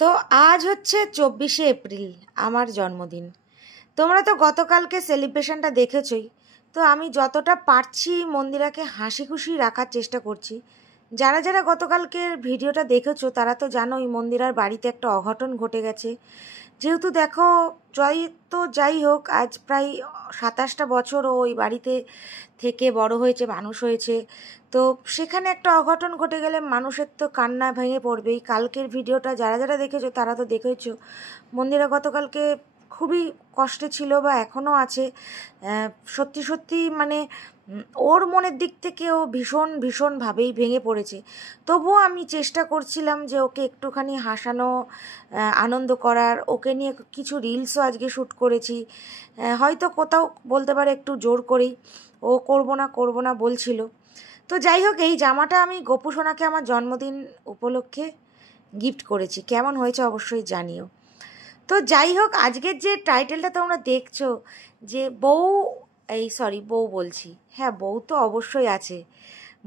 তো আজ হচ্ছে 24শে এপ্রিল, আমার জন্মদিন। তোমরা তো গতকালকে সেলিব্রেশনটা দেখেছই। তো আমি যতটা পারছি মন্দিরাকে হাসি খুশি রাখার চেষ্টা করছি। যারা যারা গতকালকের ভিডিওটা দেখেছো তারা তো জানোই মন্দিরার বাড়িতে একটা অঘটন ঘটে গেছে। যেহেতু দেখো, যাই হোক, আজ প্রায় 27টা বছর ও ওই বাড়িতে থেকে বড় হয়েছে, মানুষ হয়েছে। তো সেখানে একটা অঘটন ঘটে গেলে মানুষের তো কান্না ভেঙে পড়বেই। কালকের ভিডিওটা যারা যারা দেখেছো তারা তো দেখেছো মন্দিরা গতকালকে খুবই কষ্টে ছিল বা এখনও আছে। সত্যি সত্যি মানে ওর মনের দিক থেকে ও ভীষণভাবেই ভেঙে পড়েছে। তবুও আমি চেষ্টা করছিলাম যে ওকে একটুখানি হাসানো, আনন্দ করার। ওকে নিয়ে কিছু রিলসও আজকে শ্যুট করেছি। হয়তো কোথাও বলতে পারে একটু জোর করেই ও করবো না বলছিল। তো যাই হোক, এই জামাটা আমি গোপু সোনাকে আমার জন্মদিন উপলক্ষে গিফট করেছি। কেমন হয়েছে অবশ্যই জানিও। তো যাই হোক, আজকের যে টাইটেলটা তোমরা দেখছো, যে বউ বলছি, হ্যাঁ বউ তো অবশ্যই আছে।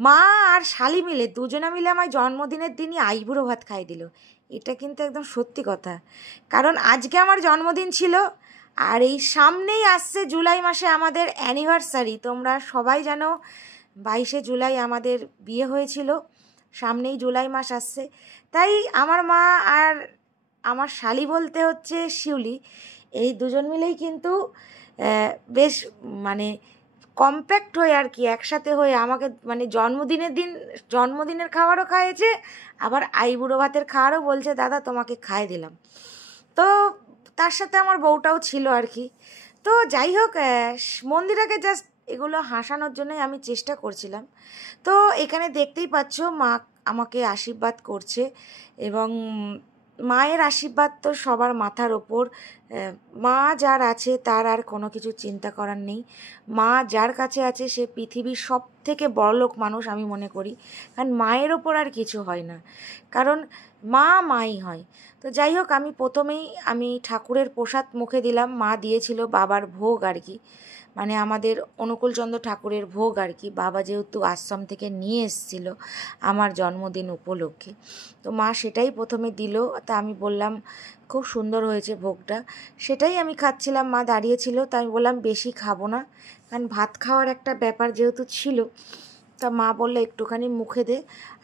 মা আর শালি মিলে দুজনে মিলে আমার জন্মদিনের দিনই আইবুড়ো ভাত খাই দিল। এটা কিন্তু একদম সত্যি কথা। কারণ আজকে আমার জন্মদিন ছিল, আর এই সামনেই আসছে জুলাই মাসে আমাদের অ্যানিভার্সারি। তোমরা সবাই জানো 22শে জুলাই আমাদের বিয়ে হয়েছিল। সামনেই জুলাই মাস আসছে। তাই আমার মা আর আমার শালি বলতে হচ্ছে শিউলি, এই দুজন মিলেই কিন্তু বেশ মানে কম্প্যাক্ট হয়ে আর কি একসাথে হয়ে আমাকে মানে জন্মদিনের খাবারও খাইয়েছে, আবার আইবুড়ো ভাতের খাবারও বলছে দাদা তোমাকে খাইয়ে দিলাম। তো তার সাথে আমার বউটাও ছিল আর কি। তো যাই হোক, মন্দিরাকে জাস্ট এগুলো হাসানোর জন্যই আমি চেষ্টা করছিলাম। তো এখানে দেখতেই পাচ্ছ মা আমাকে আশীর্বাদ করছে, এবং মায়ের আশীর্বাদ তো সবার মাথার ওপর। মা যার আছে তার আর কোনো কিছু চিন্তা করার নেই। মা যার কাছে আছে সে পৃথিবীর সব থেকে বড়লোক মানুষ আমি মনে করি। কারণ মায়ের ওপর আর কিছু হয় না, কারণ মাই হয়। তো যাই হোক, আমি প্রথমেই ঠাকুরের প্রসাদ মুখে দিলাম। মা দিয়েছিল বাবার ভোগ আর কি, মানে আমাদের অনুকূলচন্দ্র ঠাকুরের ভোগ আর কি। বাবা যেহেতু আশ্রম থেকে নিয়ে এসেছিল আমার জন্মদিন উপলক্ষে, তো মা সেটাই প্রথমে দিল। তা আমি বললাম খুব সুন্দর হয়েছে ভোগটা, সেটাই আমি খাচ্ছিলাম। মা দাঁড়িয়েছিল, তা আমি বললাম বেশি খাবো না, কারণ ভাত খাওয়ার একটা ব্যাপার যেহেতু ছিল। তা মা বললো একটুখানি মুখে দে।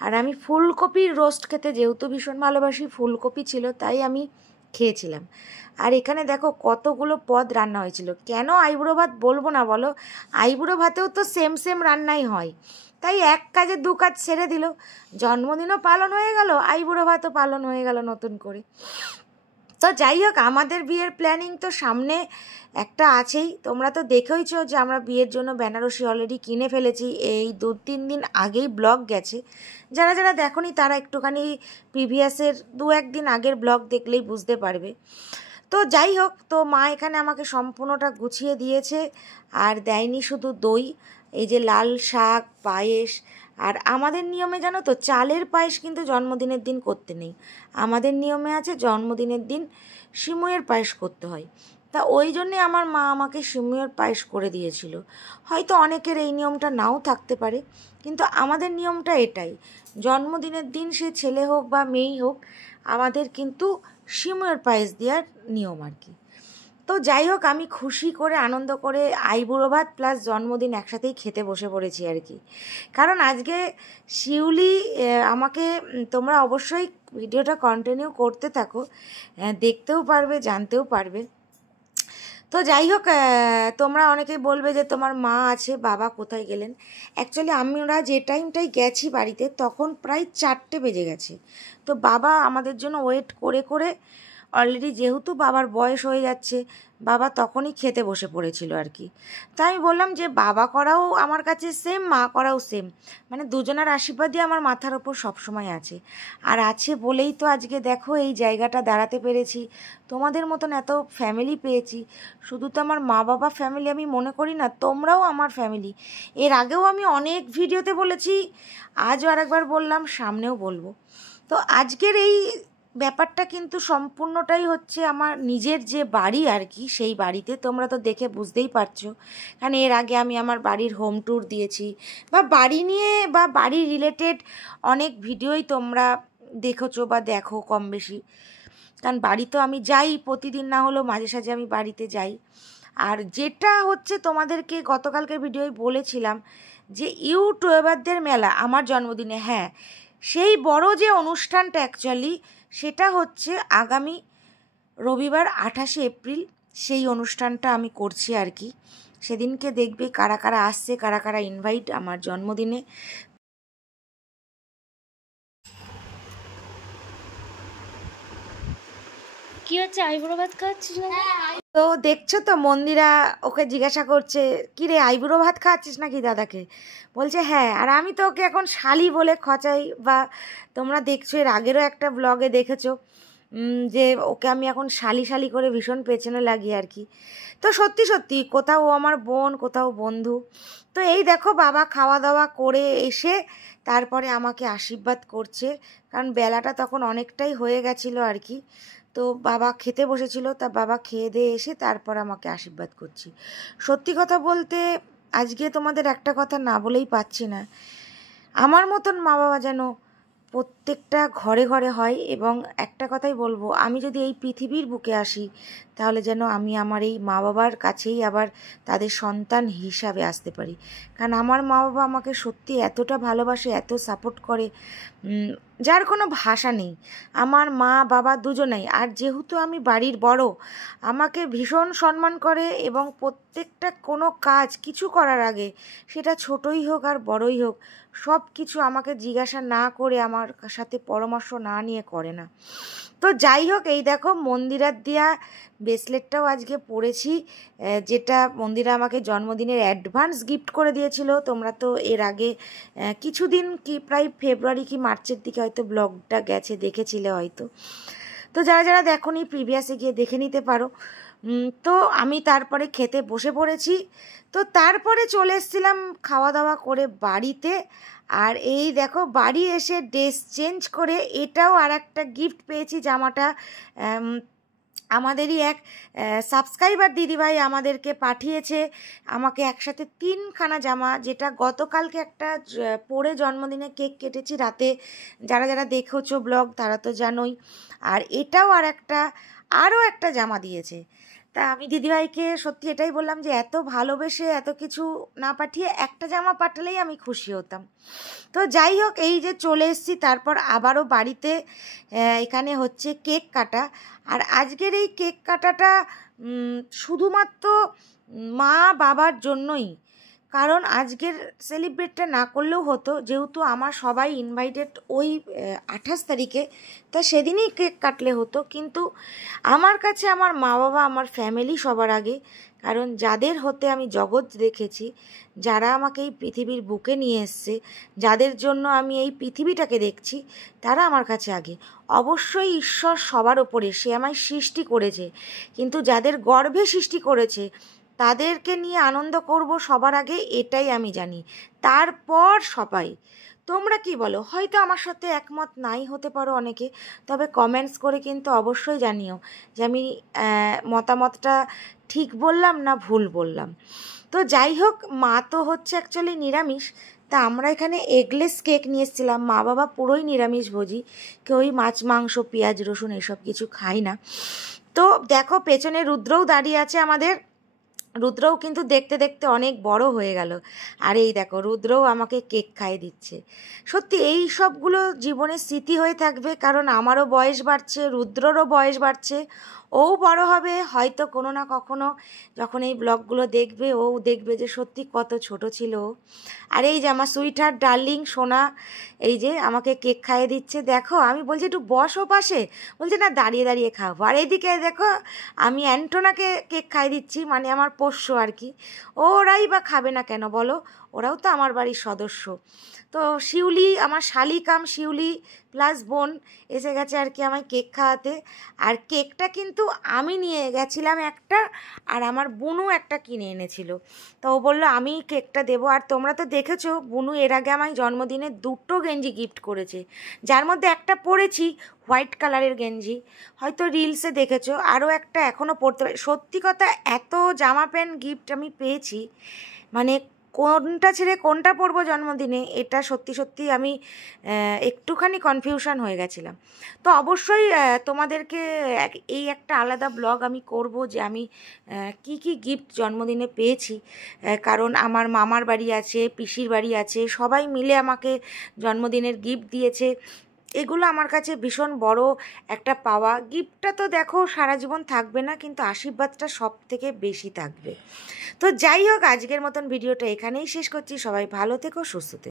আর আমি ফুলকপির রোস্ট খেতে যেহেতু ভীষণ ভালোবাসি, ফুলকপি ছিল তাই আমি খেয়েছিলাম। আর এখানে দেখো কতগুলো পদ রান্না হয়েছিল। কেন আইবুড়ো ভাত বলবো না বলো? আইবুড়ো ভাতেও তো সেম রান্নাই হয়। তাই এক কাজে দু কাজ ছেড়ে দিল, জন্মদিনও পালন হয়ে গেল, আইবুড়ো ভাতও পালন হয়ে গেল নতুন করে। তো যাই হোক, আমাদের বিয়ের প্ল্যানিং তো সামনে একটা আছেই। তোমরা তো দেখেইছো যে আমরা বিয়ের জন্য বেনারসি অলরেডি কিনে ফেলেছি। এই 2-3 দিন আগেই ব্লগ গেছে। যারা যারা দেখোনি তারা একটুখানি প্রিভিয়াসের 2-1 দিন আগের ব্লগ দেখলেই বুঝতে পারবে। তো যাই হোক, তো মা এখানে আমাকে সম্পূর্ণটা গুছিয়ে দিয়েছে। আর দেয়নি শুধু দই, এই যে লাল শাক, পায়েস। আর আমাদের নিয়মে জানো তো, চালের পায়েস কিন্তু জন্মদিনের দিন করতে নেই। আমাদের নিয়মে আছে জন্মদিনের দিন সিমুইয়ের পায়েস করতে হয়। তা ওই জন্যে আমার মা আমাকে সিমুইয়ের পায়েস করে দিয়েছিল। হয়তো অনেকের এই নিয়মটা নাও থাকতে পারে, কিন্তু আমাদের নিয়মটা এটাই। জন্মদিনের দিন সে ছেলে হোক বা মেয়েই হোক, আমাদের কিন্তু সিমুইয়ের পায়েস দেওয়ার নিয়ম আর কি। তো যাই হোক, আমি খুশি করে আনন্দ করে আইবুড়ো ভাত প্লাস জন্মদিন একসাথেই খেতে বসে পড়েছি আর কি। কারণ আজকে শিউলি আমাকে, তোমরা অবশ্যই ভিডিওটা কন্টিনিউ করতে থাকো, দেখতেও পারবে, জানতেও পারবে। তো যাই হোক, তোমরা অনেকেই বলবে যে তোমার মা আছে, বাবা কোথায় গেলেন। অ্যাকচুয়ালি আমরা যে টাইমটাই গেছি বাড়িতে তখন প্রায় 4টে বেজে গেছে। তো বাবা আমাদের জন্য ওয়েট করে করে অলরেডি, যেহেতু বাবার বয়স হয়ে যাচ্ছে, বাবা তখনই খেতে বসে পড়েছিল আর কি। তাই আমি বললাম যে বাবা করাও আমার কাছে সেম, মা করাও সেম, মানে দুজনের আশীর্বাদই আমার মাথার ওপর সবসময় আছে। আর আছে বলেই তো আজকে দেখো এই জায়গাটা দাঁড়াতে পেরেছি, তোমাদের মতন এত ফ্যামিলি পেয়েছি। শুধু তো আমার মা বাবা ফ্যামিলি আমি মনে করি না, তোমরাও আমার ফ্যামিলি। এর আগেও আমি অনেক ভিডিওতে বলেছি, আজও আরেকবার বললাম, সামনেও বলবো। তো আজকের এই ব্যাপারটা কিন্তু সম্পূর্ণটাই হচ্ছে আমার নিজের যে বাড়ি আর কি, সেই বাড়িতে। তোমরা তো দেখে বুঝতেই পারছো, কারণ এর আগে আমি আমার বাড়ির হোম ট্যুর দিয়েছি, বা বাড়ি নিয়ে বা বাড়ি রিলেটেড অনেক ভিডিওই তোমরা দেখেছো বা দেখো কম বেশি। কারণ বাড়ি তো আমি যাই প্রতিদিন, না হলেও মাঝে সাঝে আমি বাড়িতে যাই। আর যেটা হচ্ছে তোমাদেরকে গতকালকের ভিডিওয় বলেছিলাম যে ইউটিউবারদের মেলা আমার জন্মদিনে, হ্যাঁ সেই বড় যে অনুষ্ঠানটা অ্যাকচুয়ালি সেটা হচ্ছে আগামী রবিবার 28শে এপ্রিল সেই অনুষ্ঠানটা আমি করছি আর কি। সেদিনকে দেখবে কারা কারা আসছে, কারা কারা ইনভাইট আমার জন্মদিনে। কি হচ্ছে, আইব্রো ভাত খাচ্ছিস না? তো দেখছো তো মন্দিরা ওকে জিজ্ঞাসা করছে কি রে আইবুড়ো ভাত খাওয়াচ্ছিস নাকি দাদাকে, বলছে হ্যাঁ। আর আমি তো ওকে এখন শালি বলে খচাই, বা তোমরা দেখছো এর আগেরও একটা ব্লগে দেখেছো যে ওকে আমি এখন শালি শালি করে ভীষণ পেছনে লাগি আর কি। তো সত্যি সত্যি কোথাও ও আমার বোন, কোথাও বন্ধু। তো এই দেখো বাবা খাওয়া দাওয়া করে এসে তারপরে আমাকে আশীর্বাদ করছে, কারণ বেলাটা তখন অনেকটাই হয়ে গেছিলো আর কি। তো বাবা খেতে বসেছিল, তা বাবা খেয়ে দিয়ে এসে তারপর আমাকে আশীর্বাদ করছি। সত্যি কথা বলতে আজকে তোমাদের একটা কথা না বলেই পাচ্ছি না, আমার মতন মা বাবা যেন প্রত্যেকটা ঘরে ঘরে হয়। এবং একটা কথাই বলবো, আমি যদি এই পৃথিবীর বুকে আসি তাহলে যেন আমি আমার এই মা বাবার কাছেই আবার তাদের সন্তান হিসাবে আসতে পারি। কারণ আমার মা বাবা আমাকে সত্যি এতটা ভালোবাসে, এত সাপোর্ট করে, যার কোনো ভাষা নেই। আমার মা বাবা দুজনেই। আর যেহেতু আমি বাড়ির বড়, আমাকে ভীষণ সম্মান করে এবং প্রত্যেকটা কোনো কাজ কিছু করার আগে, সেটা ছোটই হোক আর বড়ই হোক, সব কিছু আমাকে জিজ্ঞাসা না করে, আমার সাথে পরামর্শ না নিয়ে করে না। তো যাই হোক, এই দেখো মন্দিরার দিয়া ব্রেসলেটটাও আজকে পরেছি, যেটা মন্দিরা আমাকে জন্মদিনের অ্যাডভান্স গিফট করে দিয়েছিল। তোমরা তো এর আগে কিছুদিন কি প্রায় ফেব্রুয়ারি কি মার্চের দিকে হয়তো ব্লগটা গেছে, দেখেছিলে হয়তো। তো যারা যারা দেখোনি প্রিভিয়াসে গিয়ে দেখে নিতে পারো। তো আমি তারপরে খেতে বসে পড়েছি। তো তারপরে চলে এসেছিলাম খাওয়া দাওয়া করে বাড়িতে। আর এই দেখো বাড়ি এসে ড্রেস চেঞ্জ করে এটাও আর একটা গিফট পেয়েছি, জামাটা আমাদেরই এক সাবস্ক্রাইবার দিদিভাই আমাদেরকে পাঠিয়েছে আমাকে একসাথে 3খানা জামা, যেটা গতকালকে একটা পরে জন্মদিনে কেক কেটেছি রাতে, যারা যারা দেখেছো ব্লগ তারা তো জানোই। আর এটাও আরও একটা জামা দিয়েছে। তা আমি দিদিভাইকে সত্যি এটাই বললাম যে এত ভালোবেসে এত কিছু না পাঠিয়ে একটা জামা পাঠালেই আমি খুশি হতাম। তো যাই হোক, এই যে চলে এসেছি, তারপর আবারও বাড়িতে এখানে হচ্ছে কেক কাটা। আর আজকের এই কেক কাটাটা শুধুমাত্র মা বাবার জন্যই, কারণ আজকের সেলিব্রেটটা না করলেও হতো, যেহেতু আমার সবাই ইনভাইটেড ওই 28 তারিখে, তা সেদিনই কেক কাটলে হতো। কিন্তু আমার কাছে আমার মা বাবা, আমার ফ্যামিলি সবার আগে। কারণ যাদের হতে আমি জগৎ দেখেছি, যারা আমাকে এই পৃথিবীর বুকে নিয়ে এসছে, যাদের জন্য আমি এই পৃথিবীটাকে দেখছি, তারা আমার কাছে আগে। অবশ্যই ঈশ্বর সবার ওপরে, সে আমায় সৃষ্টি করেছে, কিন্তু যাদের গর্ভে সৃষ্টি করেছে তাদেরকে নিয়ে আনন্দ করব সবার আগে, এটাই আমি জানি। তারপর সবাই। তোমরা কি বলো? হয়তো আমার সাথে একমত নাই হতে পারো অনেকে, তবে কমেন্টস করে কিন্তু অবশ্যই জানিও যে আমি মতামতটা ঠিক বললাম না ভুল বললাম। তো যাই হোক, মা তো হচ্ছে অ্যাকচুয়ালি নিরামিষ, তা আমরা এখানে এগলেস কেক নিয়ে এসেছিলাম। মা বাবা পুরোই নিরামিষ ভোজি, কেউই মাছ মাংস পেঁয়াজ রসুন এসব কিছু খাই না। তো দেখো পেছনে রুদ্রও দাঁড়িয়ে আছে আমাদের। রুদ্রও কিন্তু দেখতে দেখতে অনেক বড় হয়ে গেল। আর এই দেখো রুদ্রও আমাকে কেক খাইয়ে দিচ্ছে। সত্যি এই সবগুলো জীবনের স্মৃতি হয়ে থাকবে, কারণ আমারও বয়স বাড়ছে, রুদ্ররও বয়স বাড়ছে, ও বড় হবে হয়তো কোনো না কখনো। যখন এই ব্লগগুলো দেখবে ও দেখবে যে সত্যি কত ছোট ছিল। আর এই যে আমার সুইটহার্ট ডার্লিং সোনা, এই যে আমাকে কেক খাইয়ে দিচ্ছে। দেখো আমি বলছি একটু বসো পাশে, বলছে না দাঁড়িয়ে দাঁড়িয়ে খাবো। আর এইদিকে দেখো আমি অ্যান্টোনাকে কেক খাইয়ে দিচ্ছি, মানে আমার পোষ্য আর কি। ওরাই বা খাবে না কেন বলো, ওরাও তো আমার বাড়ির সদস্য। তো শিউলি, আমার শালিকাম শিউলি প্লাস বোন এসে গেছে আর কি আমায় কেক খাওয়াতে। আর কেকটা কিন্তু আমি নিয়ে গেছিলাম একটা, আর আমার বুনু একটা কিনে এনেছিল। তো ও বললো আমি কেকটা দেবো। আর তোমরা তো দেখেছো বুনু এর আগে আমায় জন্মদিনে 2টো গেঞ্জি গিফট করেছে, যার মধ্যে একটা পরেছি হোয়াইট কালারের গেঞ্জি, হয়তো রিলসে দেখেছো, আরও একটা এখনও পরতে পারি। সত্যি কথা এত জামা প্যান্ট গিফট আমি পেয়েছি, মানে কোনটা ছেড়ে কোনটা পরবো জন্মদিনে, এটা সত্যি সত্যি আমি একটুখানি কনফিউশন হয়ে গেছিলাম। তো অবশ্যই তোমাদেরকে এই একটা আলাদা ব্লগ আমি করব যে আমি কি কি গিফট জন্মদিনে পেয়েছি। কারণ আমার মামার বাড়ি আছে, পিসির বাড়ি আছে, সবাই মিলে আমাকে জন্মদিনের গিফট দিয়েছে। এগুলো আমার কাছে ভীষণ বড় একটা পাওয়া। গিফটটা তো দেখো সারা জীবন থাকবে না, কিন্তু আশীর্বাদটা সব থেকে বেশি থাকবে। তো যাই হোক, আজকের মতন ভিডিওটা এখানেই শেষ করছি। সবাই ভালো থেকো, সুস্থ থেকো।